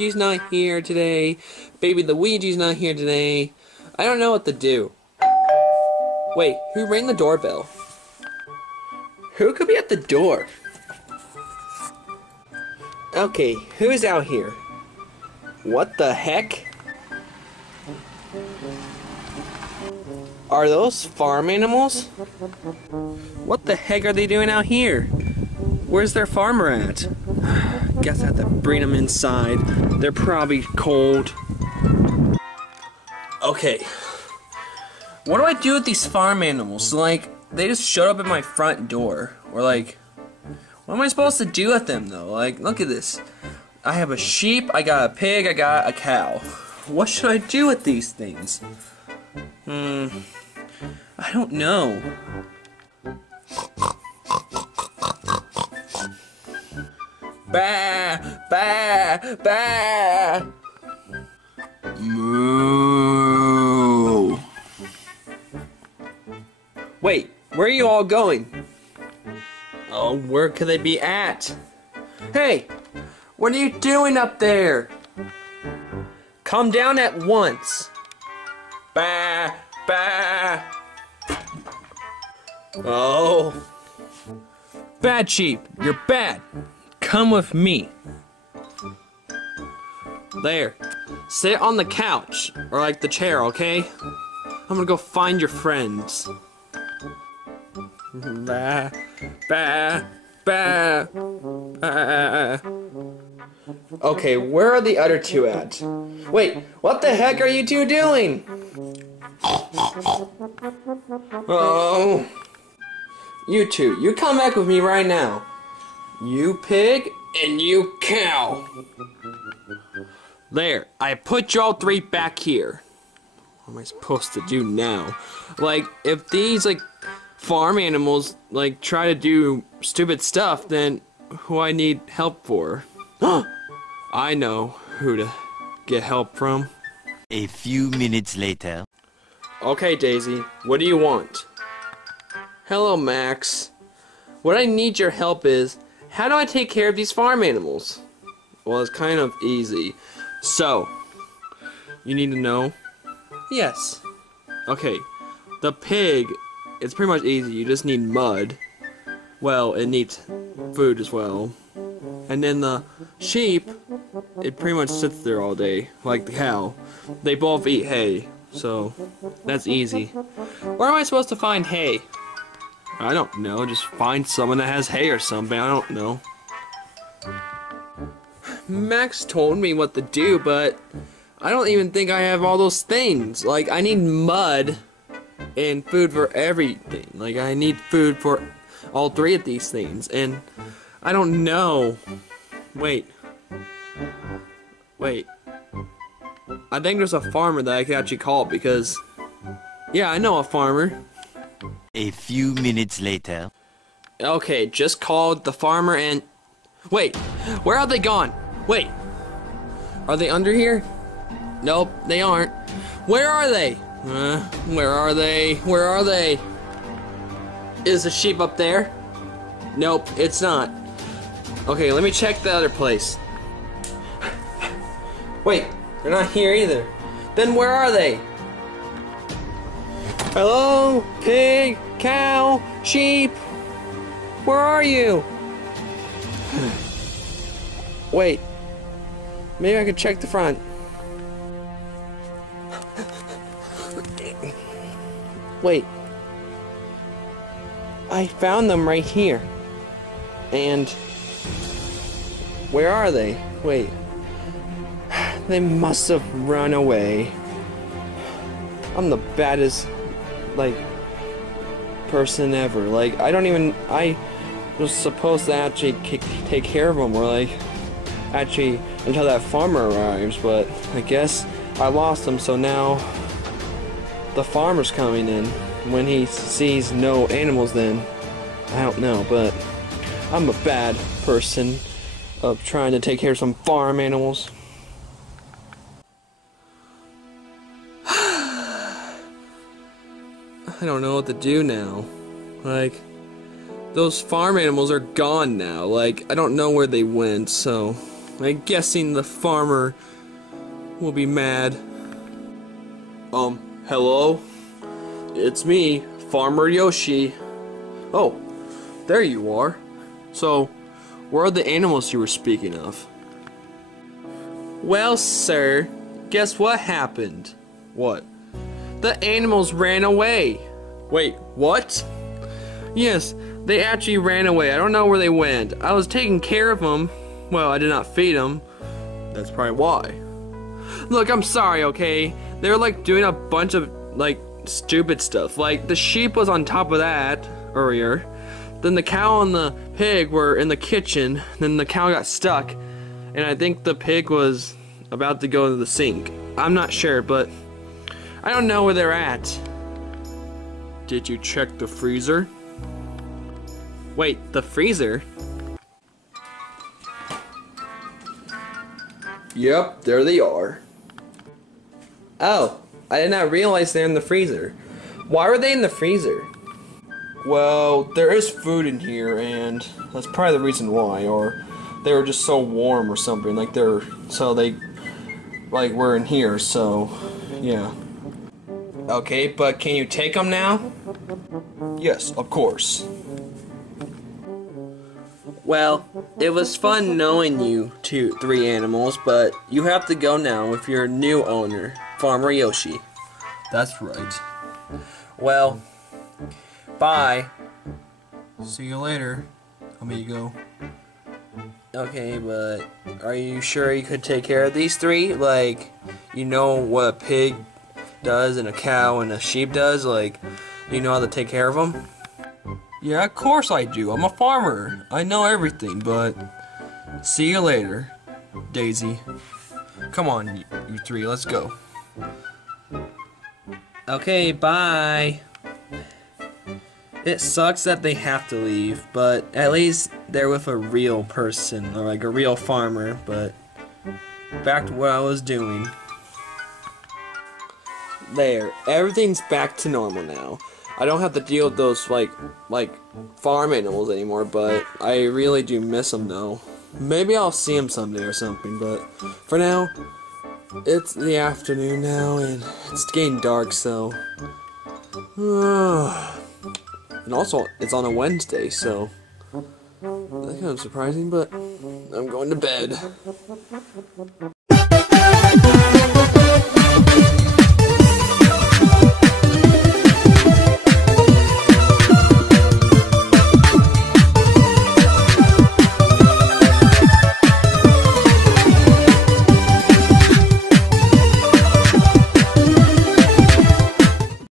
Luigi's not here today. Baby Luigi's not here today. I don't know what to do. Wait, who rang the doorbell? Who could be at the door? Okay, who's out here? What the heck? Are those farm animals? What the heck are they doing out here? Where's their farmer at? Guess I have to bring them inside. They're probably cold. Okay. What do I do with these farm animals? Like, they just showed up at my front door. Or like, what am I supposed to do with them though? Like, look at this. I have a sheep, I got a pig, I got a cow. What should I do with these things? I don't know. Bah! Bah! Bah! Moo! Wait, where are you all going? Oh, where could they be at? Hey! What are you doing up there? Come down at once. Bah! Bah! Oh. Bad sheep, you're bad. Come with me. There. Sit on the couch, or like the chair, okay? I'm gonna go find your friends. Bah, bah, bah, bah. Okay, where are the other two at? Wait, what the heck are you two doing? Oh. You two, you come back with me right now. You pig and you cow. There, I put y'all three back here. What am I supposed to do now? Like, if these, like, farm animals, like, try to do stupid stuff, then who I need help for? I know who to get help from. A few minutes later. Okay, Daisy, what do you want? Hello, Max. What I need your help is, how do I take care of these farm animals? Well, it's kind of easy. So, you need to know? Yes. Okay, the pig, it's pretty much easy. You just need mud. Well, it needs food as well. And then the sheep, it pretty much sits there all day, like the cow. They both eat hay, so that's easy. Where am I supposed to find hay? I don't know, just find someone that has hay or something, I don't know. Max told me what to do, but I don't even think I have all those things. Like, I need mud and food for everything. Like, I need food for all three of these things, and I don't know. Wait. I think there's a farmer that I could actually call because, yeah, I know a farmer. A few minutes later. Okay, just called the farmer and... Wait, where are they gone? Wait, are they under here? Nope, they aren't. Where are they? Where are they? Where are they? Is the sheep up there? Nope, it's not. Okay, let me check the other place. Wait, they're not here either. Then where are they? Hello? Pig? Cow? Sheep? Where are you? Wait. Maybe I could check the front. Wait. I found them right here. And... where are they? Wait. They must have run away. I'm the baddest, like, person ever. Like, I was supposed to actually take care of them, or like, actually, until that farmer arrives, but I guess I lost them, so now the farmer's coming in. When he sees no animals, then I don't know, but I'm a bad person of trying to take care of some farm animals. I don't know what to do now. Like, those farm animals are gone now. Like, I don't know where they went, so I'm guessing the farmer will be mad. Hello? It's me, Farmer Yoshi. Oh, there you are. So, where are the animals you were speaking of? Well, sir, guess what happened? What? The animals ran away. Wait, what? Yes, they actually ran away. I don't know where they went. I was taking care of them. Well, I did not feed them. That's probably why. Look, I'm sorry, okay? They were like doing a bunch of like stupid stuff. Like the sheep was on top of that earlier. Then the cow and the pig were in the kitchen. Then the cow got stuck. And I think the pig was about to go into the sink. I'm not sure, but I don't know where they're at. Did you check the freezer? Wait, the freezer? Yep, there they are. Oh, I did not realize they're in the freezer. Why were they in the freezer? Well, there is food in here, and that's probably the reason why. Or they were just so warm or something. Like they were in here. So, yeah. Okay, but can you take them now? Yes, of course. Well, it was fun knowing you three animals, but you have to go now with your new owner, Farmer Yoshi. That's right. Well, bye. See you later, amigo. Okay, but are you sure you could take care of these three? Like, you know what a pig does and a cow and a sheep does? Like, you know how to take care of them? Yeah, of course I do. I'm a farmer. I know everything, but see you later, Daisy. Come on, you three, let's go. Okay, bye. It sucks that they have to leave, but at least they're with a real person, or like a real farmer, but back to what I was doing. There, everything's back to normal now. I don't have to deal with those like farm animals anymore, but I really do miss them though. Maybe I'll see them someday or something, but for now, it's the afternoon now and it's getting dark, so. And also, it's on a Wednesday, so that's kind of surprising, but I'm going to bed.